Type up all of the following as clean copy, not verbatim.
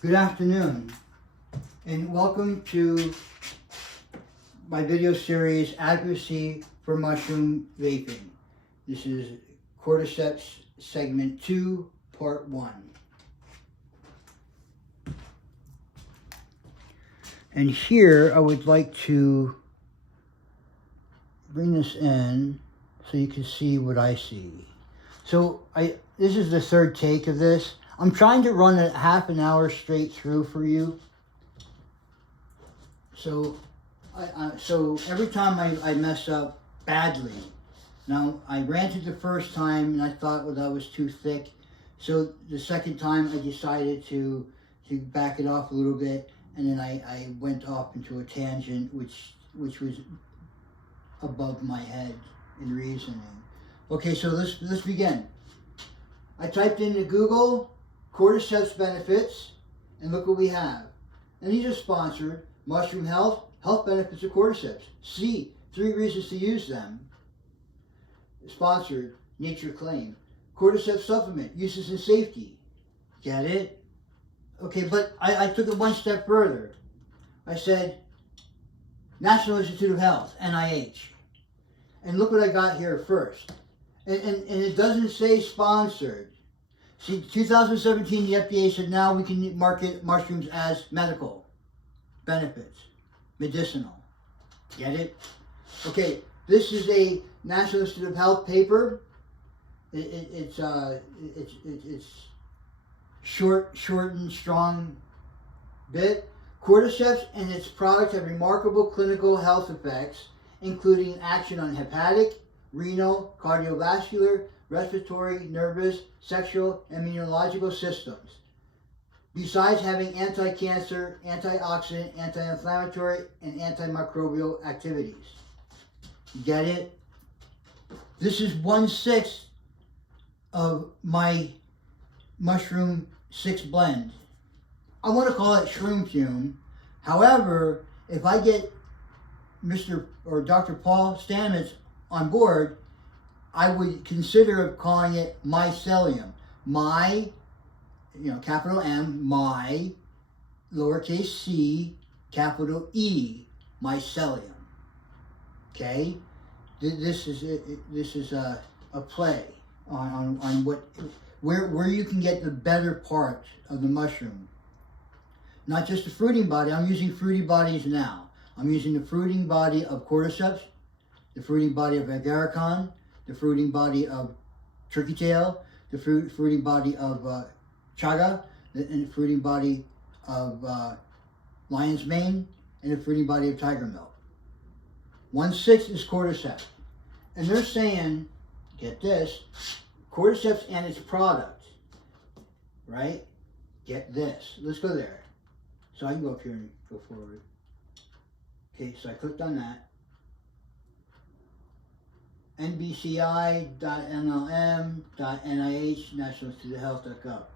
Good afternoon, and welcome to my video series, Advocacy for Mushroom Vaping. This is Cordyceps Segment 2, Part 1. And here I would like to bring this in so you can see what I see. So this is the third take of this. I'm trying to run it half an hour straight through for you. So so every time I mess up badly. Now, I ranted the first time and I thought, well, that was too thick. So the second time I decided to back it off a little bit, and then I went off into a tangent which was above my head in reasoning. Okay, so let's begin. I typed into Google Cordyceps benefits, and look what we have. And these are sponsored. Mushroom health benefits of cordyceps. C, 3 reasons to use them. Sponsored, nature claim. Cordyceps supplement, uses and safety. Get it? Okay, but I took it one step further. I said, National Institute of Health, NIH. And look what I got here first. And it doesn't say sponsored. See, 2017, the FDA said now we can market mushrooms as medical benefits, medicinal. Get it? Okay, this is a National Institute of Health paper. It's short and strong bit. Cordyceps and its products have remarkable clinical health effects, including action on hepatic, renal, cardiovascular, respiratory, nervous, sexual, and immunological systems. Besides having anti-cancer, anti-oxidant, anti-inflammatory, and anti-microbial activities. Get it? This is 1/6 of my mushroom 6 blend. I want to call it shroom fume. However, if I get Mr. or Dr. Paul Stamets on board, I would consider calling it mycelium. My, capital M, my, lowercase c, capital E, mycelium. Okay? This is a play on where you can get the better part of the mushroom. Not just the fruiting body. I'm using fruity bodies now. I'm using the fruiting body of cordyceps, the fruiting body of agaricon, the fruiting body of turkey tail, the fruiting body of chaga, and the fruiting body of lion's mane, and the fruiting body of tiger milk. 1/6 is cordyceps. And they're saying, get this, cordyceps and its product, right? Get this. Let's go there. So I can go up here and go forward. Okay, so I clicked on that. nbci.nlm.nih, nationalinstituteofhealth.gov.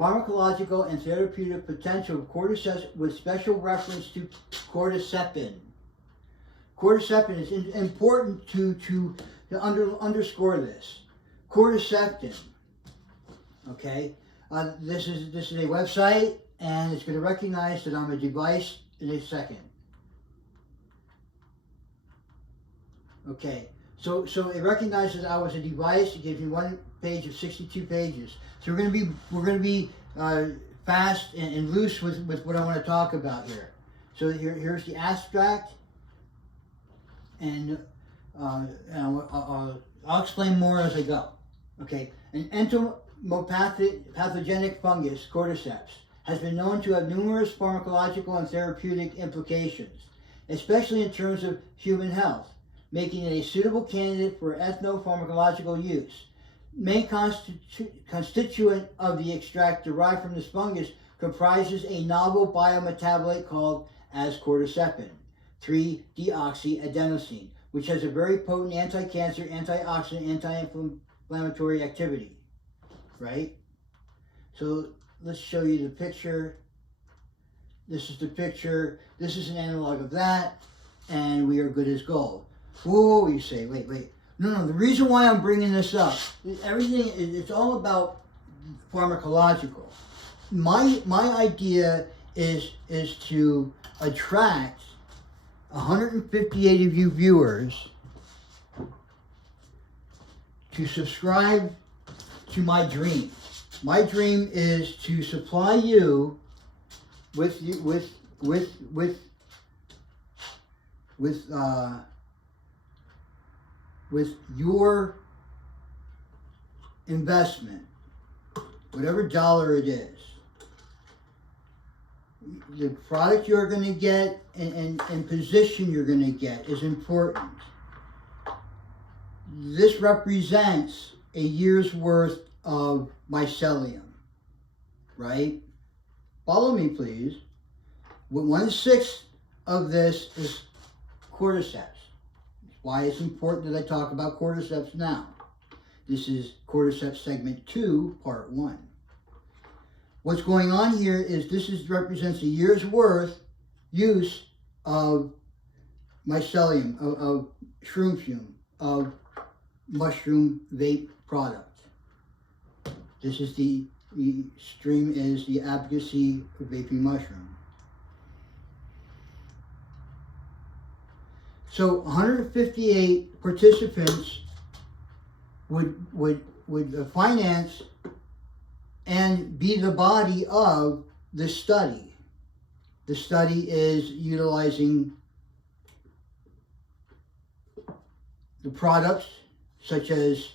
Pharmacological and therapeutic potential of cordyceps with special reference to cordycepin. Cordycepin is important to underscore this. Cordycepin. Okay, this is a website, and it's going to recognize that I'm a device in a second. Okay. So it recognizes I was a device. It gives me 1 page of 62 pages. So we're going to be fast and loose with what I want to talk about here. So here's the abstract, and I'll explain more as I go. Okay, an entomopathogenic fungus, cordyceps, has been known to have numerous pharmacological and therapeutic implications, especially in terms of human health, making it a suitable candidate for ethnopharmacological use. Main constituent of the extract derived from this fungus comprises a novel biometabolite called as cordycepin, 3-deoxyadenosine, which has a very potent anti-cancer, antioxidant, anti-inflammatory activity, right? So let's show you the picture. This is the picture. This is an analog of that, and we are good as gold. Whoa, you say, wait. No, the reason why I'm bringing this up, it's all about pharmacological. my idea is to attract 158 of you viewers to subscribe to my dream. My dream is to supply you with your investment, whatever dollar it is. The product you're going to get and position you're going to get is important. This represents a year's worth of mycelium, right? Follow me, please. 1/6 of this is cordyceps. That's why it's important that I talk about cordyceps now. This is Cordyceps Segment 2, Part 1. What's going on here is represents a year's worth use of mycelium, of shroom fume, of mushroom vape product. This is the stream is the advocacy of vaping mushroom. So 158 participants would finance and be the body of the study. The study is utilizing the products such as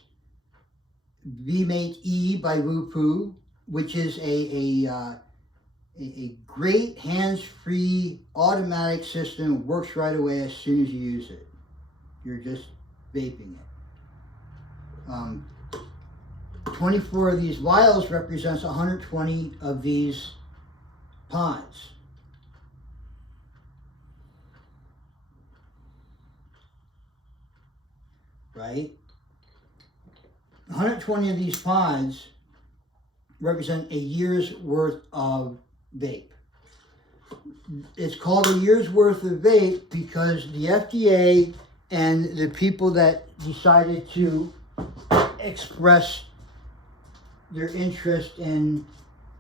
V-Mate E by Wupu, which is a great hands-free automatic system. It works right away as soon as you use it. You're just vaping it. 24 of these vials represents 120 of these pods. Right? 120 of these pods represent a year's worth of vape. It's called a year's worth of vape because the FDA and the people that decided to express their interest in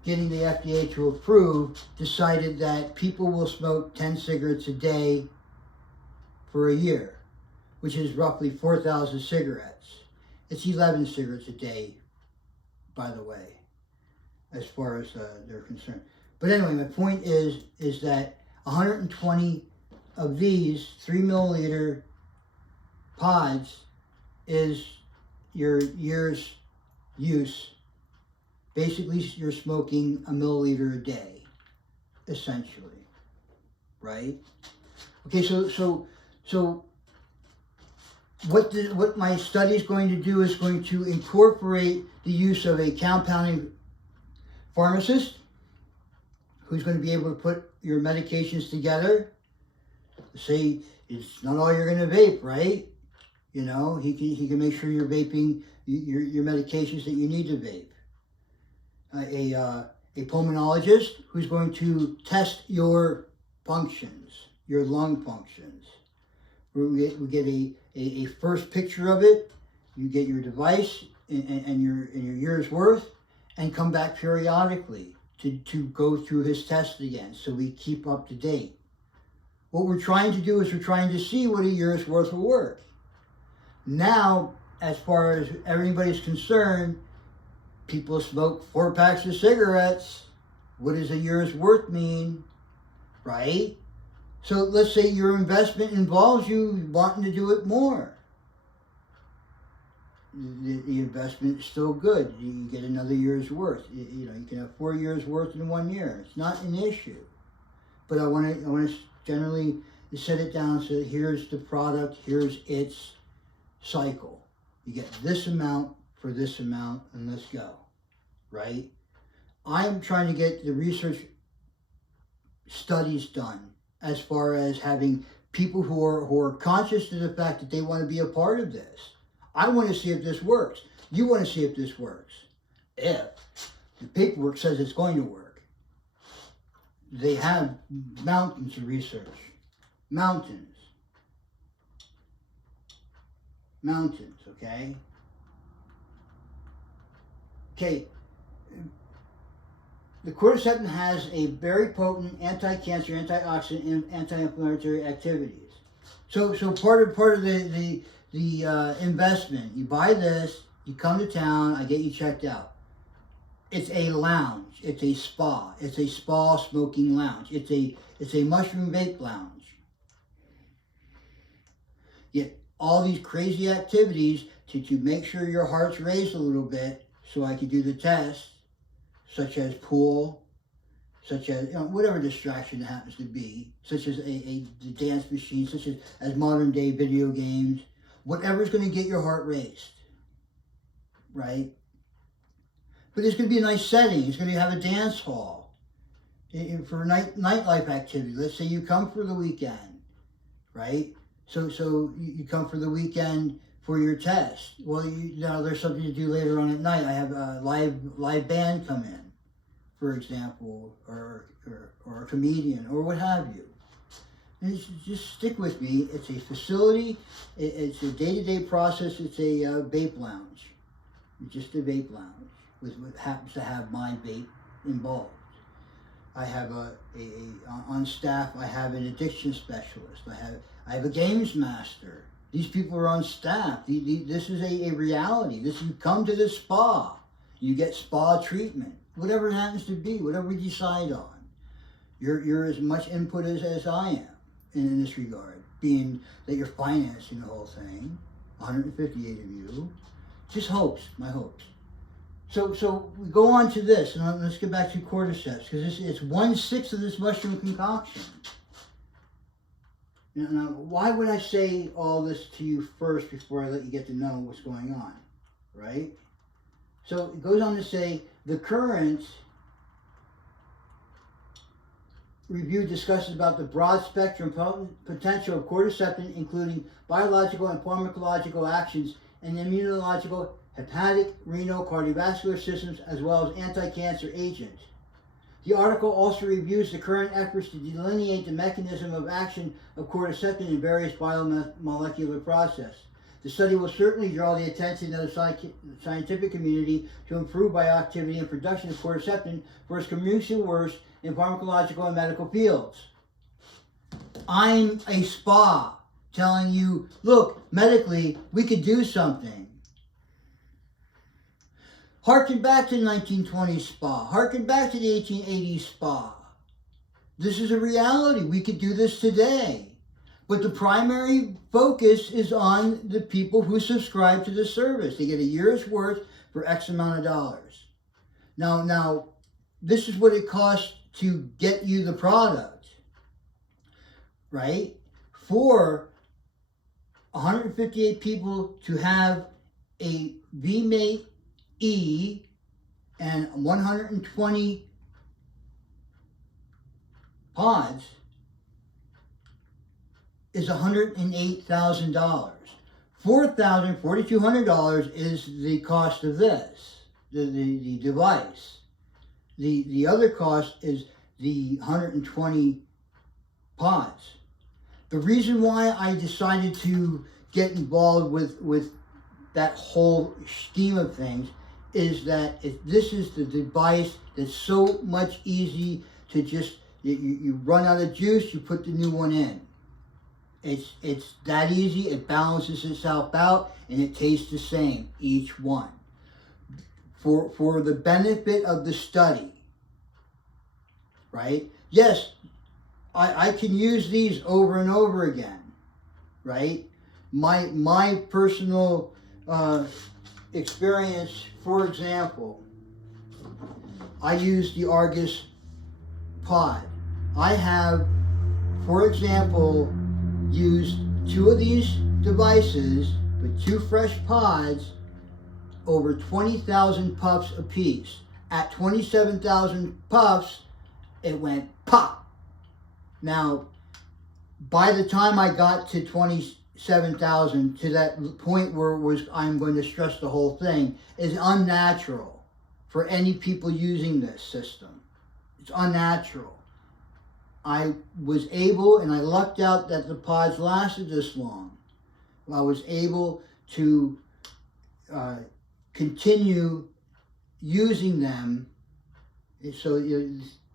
getting the FDA to approve decided that people will smoke 10 cigarettes a day for a year, which is roughly 4,000 cigarettes. It's 11 cigarettes a day, by the way, as far as they're concerned. But anyway, my point is that 120 of these 3 milliliter pods is your year's use. Basically, you're smoking a milliliter a day, essentially, right? Okay, so what my study is going to do is going to incorporate the use of a compounding pharmacist who's going to be able to put your medications together. Say it's not all you're going to vape, right? You know, he can make sure you're vaping your medications that you need to vape. A pulmonologist who's going to test your functions, your lung functions. We get a first picture of it. You get your device and your year's worth, and come back periodically to go through his tests again, so we keep up to date. What we're trying to do is we're trying to see what a year's worth will work. Now, as far as everybody's concerned, people smoke 4 packs of cigarettes. What does a year's worth mean, right? So let's say your investment involves you wanting to do it more. The investment is still good. You get another year's worth. You can have 4 years worth in 1 year. It's not an issue. But I want to generally set it down so that here's the product, here's its cycle. You get this amount for this amount, and let's go, right? I'm trying to get the research studies done as far as having people who are conscious of the fact that they want to be a part of this. I want to see if this works. You want to see if this works. If the paperwork says it's going to work. They have mountains of research. Mountains, okay? Okay, the cordyceps has a very potent anti-cancer, antioxidant, and anti-inflammatory activities. So part of the investment, you buy this, you come to town, I get you checked out. It's a lounge, it's a spa, it's a spa smoking lounge, it's a mushroom vape lounge. Yet all these crazy activities to make sure your heart's raised a little bit, so I could do the test, such as pool, such as whatever distraction it happens to be, such as a dance machine, such as modern day video games, whatever's going to get your heart raised, right? But it's going to be a nice setting. It's going to have a dance hall for nightlife activity. Let's say you come for the weekend, right? So you come for the weekend for your test. Well, there's something to do later on at night. I have a live band come in, for example, or a comedian, or what have you. And just stick with me. It's a facility. It's a day-to-day process. It's a vape lounge. It's just a vape lounge with what happens to have my vape involved. I have on staff. I have an addiction specialist. I have a games master. These people are on staff. This is a reality. You come to the spa. You get spa treatment. Whatever it happens to be, whatever we decide on. You're as much input as I am in this regard, being that you're financing the whole thing, 158 of you. Just hopes, my hopes. So we go on to this, and let's get back to cordyceps, because it's 1/6 of this mushroom concoction. Now, why would I say all this to you first before I let you get to know what's going on, right? So it goes on to say, the current review discusses about the broad spectrum potential of cordyceps, including biological and pharmacological actions and immunological, hepatic, renal, cardiovascular systems, as well as anti-cancer agents. The article also reviews the current efforts to delineate the mechanism of action of cordyceps in various biomolecular processes. The study will certainly draw the attention of the scientific community to improve bioactivity and production of cordyceps for its commercial worth in pharmacological and medical fields. I'm a spa telling you, look, medically, we could do something. Harken back to the 1920s spa. Harken back to the 1880s spa. This is a reality. We could do this today. But the primary focus is on the people who subscribe to the service. They get a year's worth for X amount of dollars. Now, this is what it costs to get you the product, right? For 158 people to have a VMate E and 120 pods is $108,000. $4,200 is the cost of this, the device. The other cost is the 120 pods. The reason why I decided to get involved with that whole scheme of things is that this is the device that's so much easy to just, you run out of juice, you put the new one in. It's that easy, it balances itself out, and it tastes the same, each one. For the benefit of the study, right? Yes, I can use these over and over again, right? My personal experience, for example, I use the Argus pod. I have, for example, used 2 of these devices with 2 fresh pods, over 20,000 puffs apiece. At 27,000 puffs, it went pop. Now, by the time I got to 27,000, to that point where I'm going to stress the whole thing, is unnatural for any people using this system. It's unnatural. I was able, and I lucked out that the pods lasted this long. I was able to continue using them So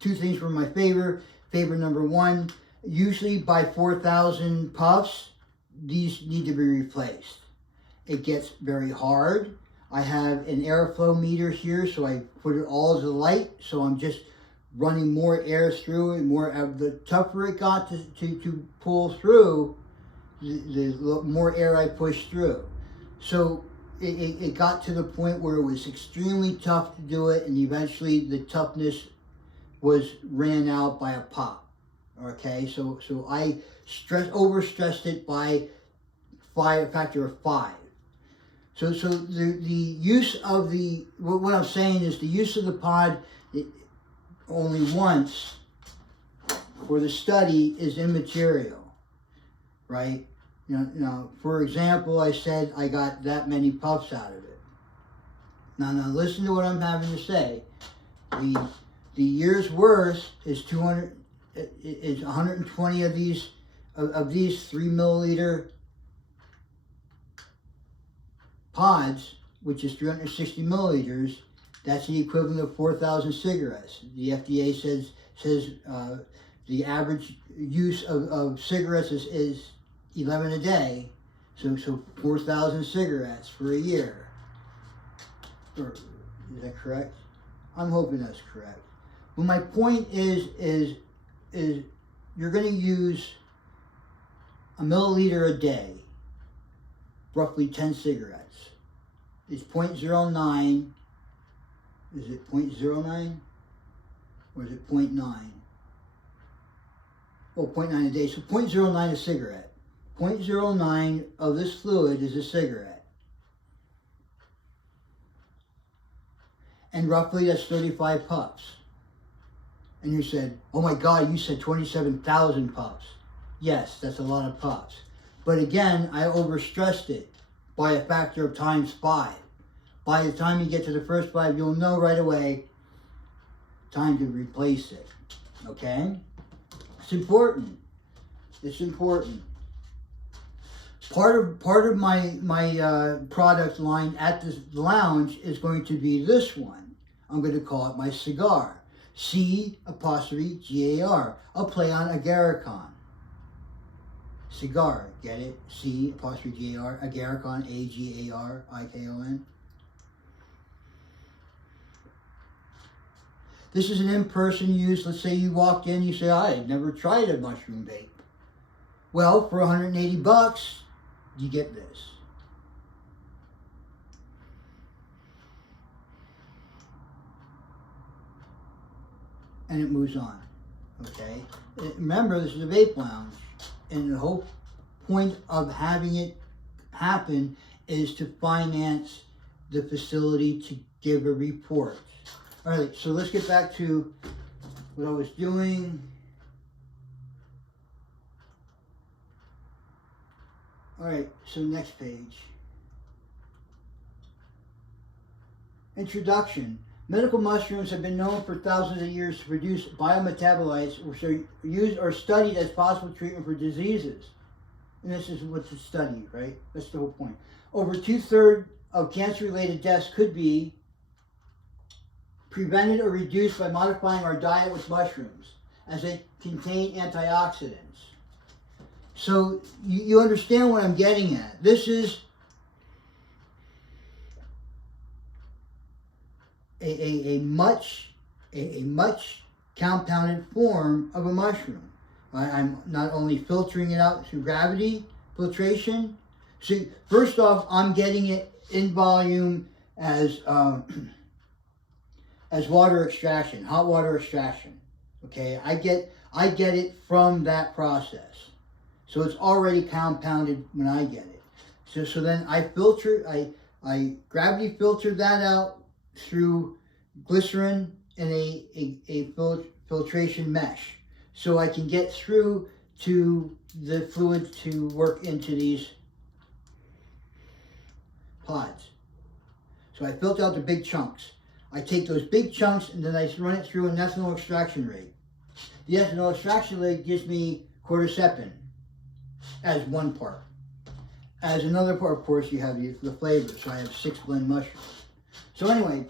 two things were my favor. Favor number one, usually by 4,000 puffs, these need to be replaced. It gets very hard. I have an airflow meter here, so I put it all as a light, so I'm just running more air through it. The tougher it got to pull through, the more air I pushed through. So it got to the point where it was extremely tough to do it, and eventually the toughness ran out by a pop. Okay, so I overstressed it by a factor of 5. So the use of what I'm saying is the use of the pod only once for the study is immaterial, right? Now, for example, I said I got that many puffs out of it. Now listen to what I'm having to say. The year's worth is 120 of these 3 milliliter pods, which is 360 milliliters. That's the equivalent of 4,000 cigarettes. The FDA says the average use of cigarettes is 11 a day, so 4,000 cigarettes for a year. Is that correct? I'm hoping that's correct. Well, my point is you're going to use a milliliter a day, roughly 10 cigarettes. It's 0.09. Is it 0.09? Or is it 0.9? Oh, 0.9 a day. So 0.09 a cigarette. 0.09 of this fluid is a cigarette. And roughly that's 35 puffs. And you said, oh my God, you said 27,000 puffs. Yes, that's a lot of puffs. But again, I overstressed it by a factor of times 5. By the time you get to the first 5, you'll know right away, time to replace it. Okay? It's important. It's important. Part of my product line at the lounge is going to be this one. I'm going to call it my cigar. C''Gar. A play on agarikon. Cigar, get it? C''Gar. Agarikon, Agarikon. This is an in-person use. Let's say you walk in, you say, I never tried a mushroom vape. Well, for $180, you get this. And it moves on, okay? Remember, this is a vape lounge, and the whole point of having it happen is to finance the facility to give a report. All right, so let's get back to what I was doing. All right, so next page. Introduction. Medical mushrooms have been known for thousands of years to produce biometabolites which are used or studied as possible treatment for diseases. And this is what's studied, right? That's the whole point. Over 2/3 of cancer-related deaths could be prevented or reduced by modifying our diet with mushrooms, as they contain antioxidants. So you understand what I'm getting at. This is a much compounded form of a mushroom. I'm not only filtering it out through gravity filtration. See, first off, I'm getting it in volume as water extraction, hot water extraction. Okay, I get it from that process, so it's already compounded when I get it. So then I gravity filter that out through glycerin and a filtration mesh, so I can get through to the fluid to work into these pods. So I filter out the big chunks. I take those big chunks and then I run it through an ethanol extraction rate. The ethanol extraction rate gives me cordyceps as one part. As another part, of course, you have the flavor. So I have 6 blend mushrooms. So anyway,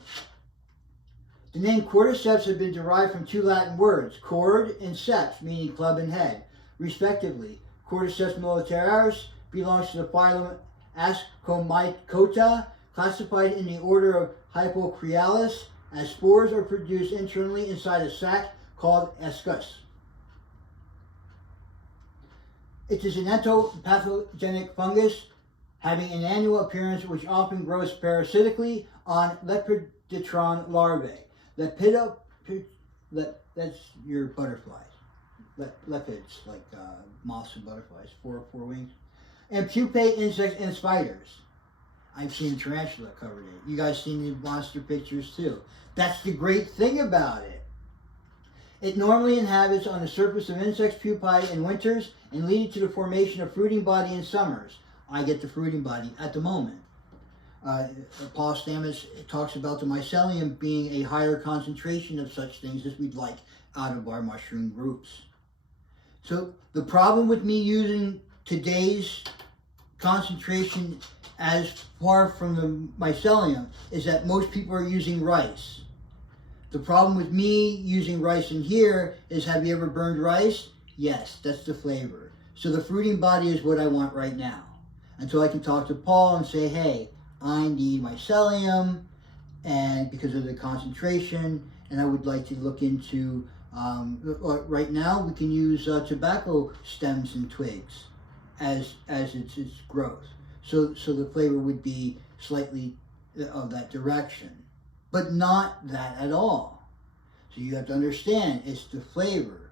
The name Cordyceps has been derived from two Latin words, cord and ceps, meaning club and head, respectively. Cordyceps militaris belongs to the phylum Ascomycota, classified in the order of Hypocrealis, as spores are produced internally inside a sac called ascus. It is an entopathogenic fungus having an annual appearance which often grows parasitically on lepidotron larvae. That's your butterflies. Lepids, like moths and butterflies, four wings. And pupate insects and spiders. I've seen tarantula covered in it. You guys seen the monster pictures too. That's the great thing about it. It normally inhabits on the surface of insects' pupae in winters and leading to the formation of fruiting body in summers. I get the fruiting body at the moment. Paul Stamets talks about the mycelium being a higher concentration of such things as we'd like out of our mushroom groups. So the problem with me using today's concentration as far from the mycelium is that most people are using rice. The problem with me using rice in here is, have you ever burned rice? Yes, that's the flavor. So the fruiting body is what I want right now. Until I can talk to Paul and say, hey, I need mycelium, and because of the concentration, and I would like to look into, right now we can use tobacco stems and twigs as its growth. So the flavor would be slightly of that direction, but not that at all. So you have to understand, it's the flavor.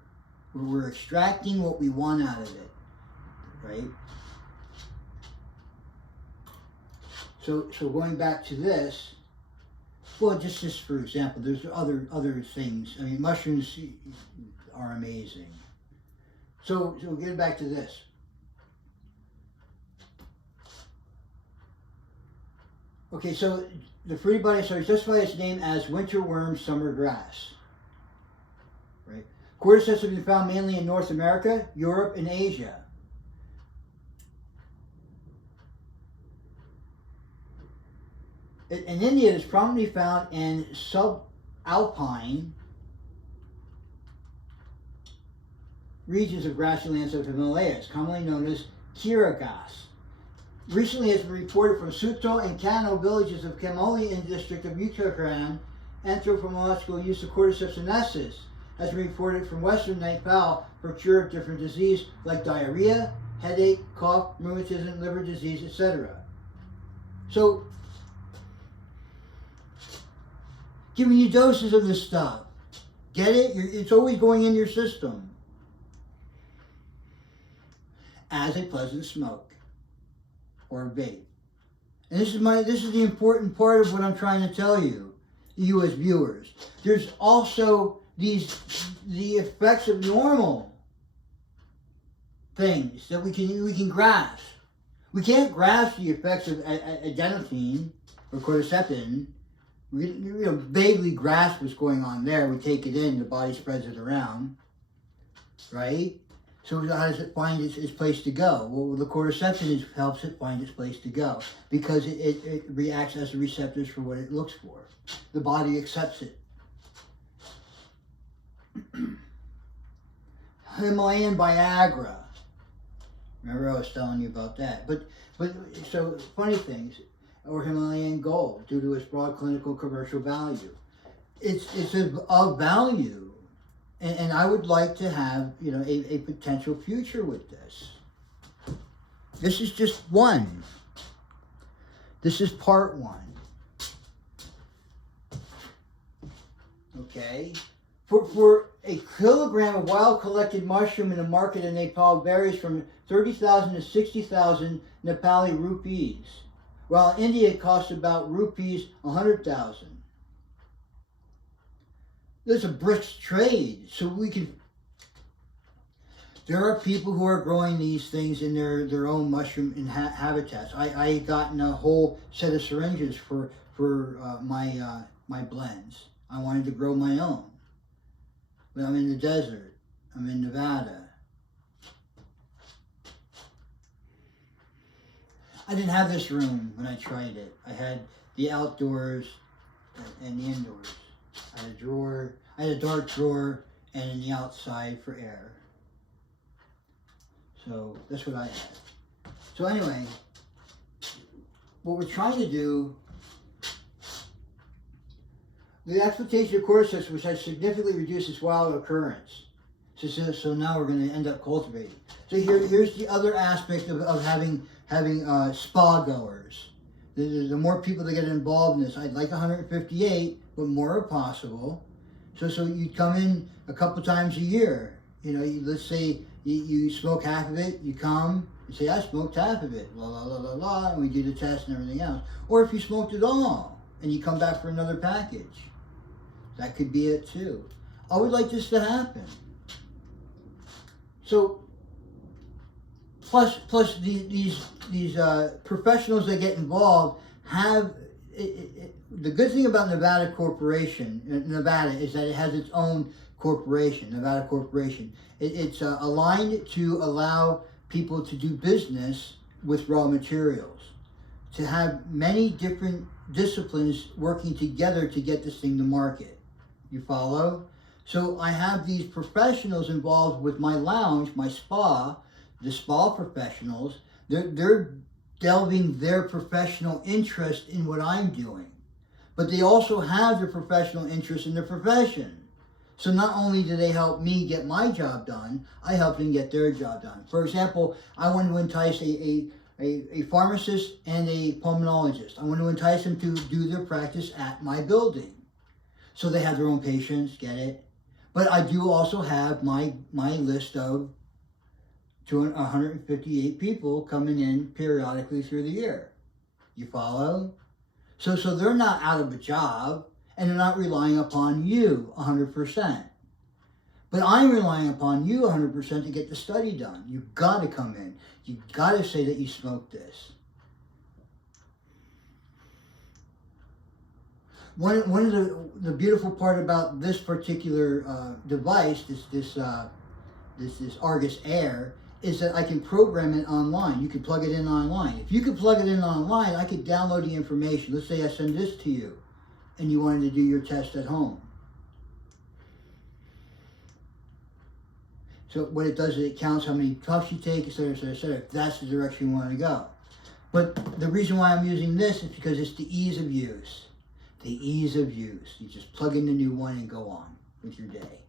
We're extracting what we want out of it, right? So going back to this, well, just for example, there's other things. I mean, mushrooms are amazing. So getting back to this. Okay, so the fruity body, so it's justified its name as winter worm summer grass. Right? Cordyceps have been found mainly in North America, Europe, and Asia. In India, it is prominently found in subalpine regions of grassy lands of Himalayas, commonly known as Kiragas. Recently, it has been reported from Sutto and Kano villages of Kamoli in the district of Uttarakhand. Anthropological use of Cordyceps sinensis has been reported from western Nepal for cure of different diseases like diarrhea, headache, cough, rheumatism, liver disease, etc. So, giving you doses of this stuff. Get it? It's always going in your system as a pleasant smoke or a vape. And this is the important part of what I'm trying to tell you as viewers. There's also the effects of normal things that we can grasp. We can't grasp the effects of adenosine or cordycepin. We vaguely grasp what's going on there. We take it in, the body spreads it around, right? So how does it find its place to go? Well, the cordycepin helps it find its place to go because it reacts as the receptors for what it looks for. The body accepts it. Himalayan Viagra. Remember I was telling you about that. But so funny things. Or Himalayan gold, due to its broad clinical commercial value. It's of value. And I would like to have, a potential future with this. This is just one. This is part one. Okay? For a kilogram of wild collected mushroom in the market in Nepal varies from 30,000 to 60,000 Nepali rupees. While in India it costs about rupees 100,000. There's a brisk trade, so there are people who are growing these things in their own mushroom habitats. I gotten a whole set of syringes for my blends. I wanted to grow my own. But I'm in the desert. I'm in Nevada. I didn't have this room when I tried it. I had the outdoors and the indoors. I had a drawer, I had a dark drawer, and in the outside for air. So that's what I had. So anyway, what we're trying to do, the exploitation of cordyceps, which has significantly reduced its wild occurrence. So now we're going to end up cultivating. So here's the other aspect of having spa goers. The more people that get involved in this, I'd like 158, but more if possible. So you come in a couple times a year. Let's say you smoke half of it, you come, you say, I smoked half of it, la la la la la, and we do the test and everything else. Or if you smoked it all, and you come back for another package. That could be it too. I would like this to happen. So, plus these professionals that get involved have, the good thing about Nevada is that it has its own corporation, Nevada Corporation. It's aligned to allow people to do business with raw materials, to have many different disciplines working together to get this thing to market. You follow? So I have these professionals involved with my lounge, my spa, the spa professionals. They're delving their professional interest in what I'm doing. But they also have their professional interest in their profession. So not only do they help me get my job done, I help them get their job done. For example, I want to entice a pharmacist and a pulmonologist. I want to entice them to do their practice at my building. So they have their own patients, get it? But I do also have my list of 158 people coming in periodically through the year. You follow? So they're not out of a job, and they're not relying upon you 100%. But I'm relying upon you 100% to get the study done. You've got to come in. You've got to say that you smoked this. One of the beautiful part about this particular device, this Argus Air, is that I can program it online. You can plug it in online. If you could plug it in online, I could download the information. Let's say I send this to you, and you wanted to do your test at home. So what it does is it counts how many puffs you take, etc., etc., etc., if that's the direction you want to go. But the reason why I'm using this is because it's the ease of use. The ease of use. You just plug in the new one and go on with your day.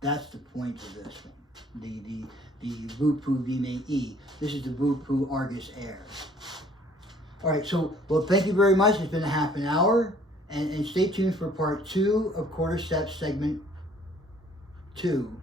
That's the point of this one. The Vupu VME. This is the Vupu Argus Air. All right, so, well, thank you very much. It's been a half an hour. And stay tuned for part 2 of Cordyceps Segment 2.